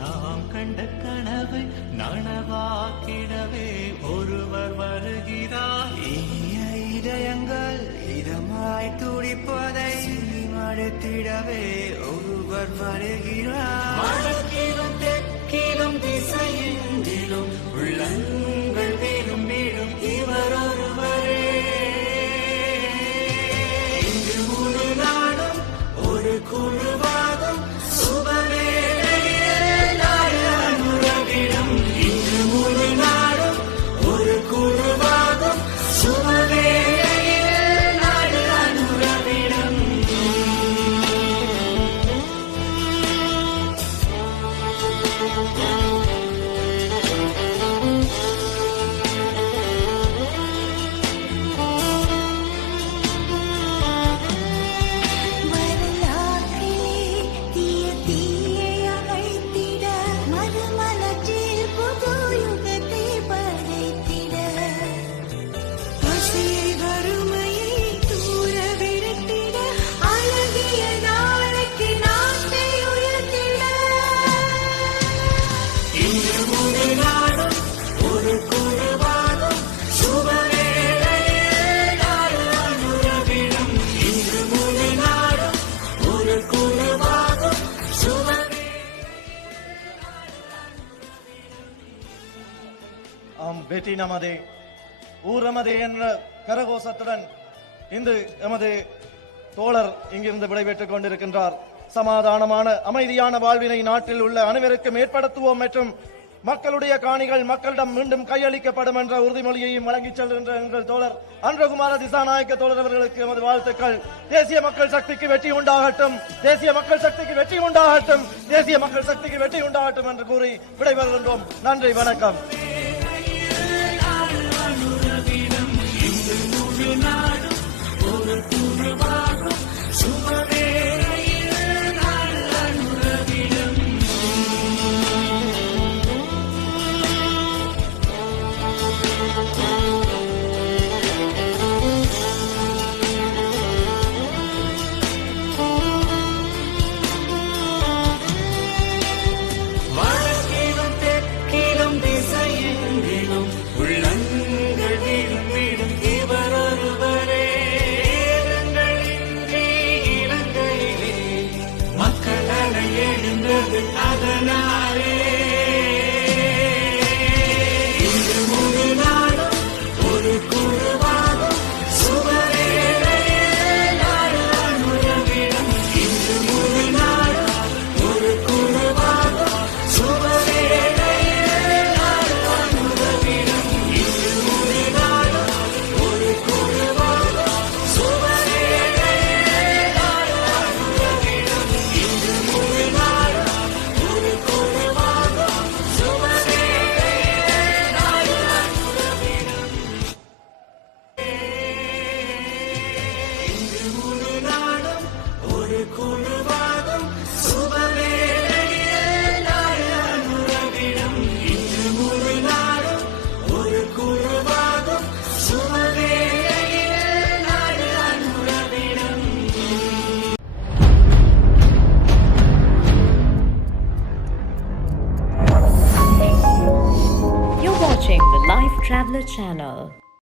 நாம் கண்ட கனவை நனவாக்கிடவே ஒருவர் வருகிறார். இனிய இதயங்கள் இதமாய் துடிப்பதை மடுத்திடவே ஒருவர் வருகிறார். வடக்கிலும் தெற்கிலும் திசையெங்கிலும் உள்ளங்கள் விரும்பிடும் இவர் ஒருவரே. இன்று முழு நாடும் ஒரு குழுவாகும் சுபவேளையில் நாடு அனுரவிடும். இன்று முழு நாடும் ஒரு குழுவாகும் சுபவேளையில் நாடு அனுரவிடும். வெற்றி நமதே ஊர் நமதே என்ற கரகோஷத்துடன் இன்று எமது தோழர் இங்கிருந்து விடைபெற்றுக் கொண்டிருக்கின்றார். சமாதானமான அமைதியான வாழ்வினை நாட்டில் உள்ள அனைவருக்கும் ஏற்படுத்துவோம் மற்றும் மக்களுடைய காணிகள் மக்களிடம் மீண்டும் கையளிக்கப்படும் என்ற உறுதிமொழியையும் வழங்கிச் செல்கின்ற எங்கள் தோழர் அன்றகுமார திசாநாயக்க தோழர் அவர்களுக்கு எமது வாழ்த்துக்கள். தேசிய மக்கள் சக்திக்கு வெற்றி உண்டாகட்டும், தேசிய மக்கள் சக்திக்கு வெற்றி உண்டாகட்டும், தேசிய மக்கள் சக்திக்கு வெற்றி உண்டாகட்டும் என்று கூறி விடைபெறுகின்றோம். நன்றி, வணக்கம். You're watching the Life Traveler channel.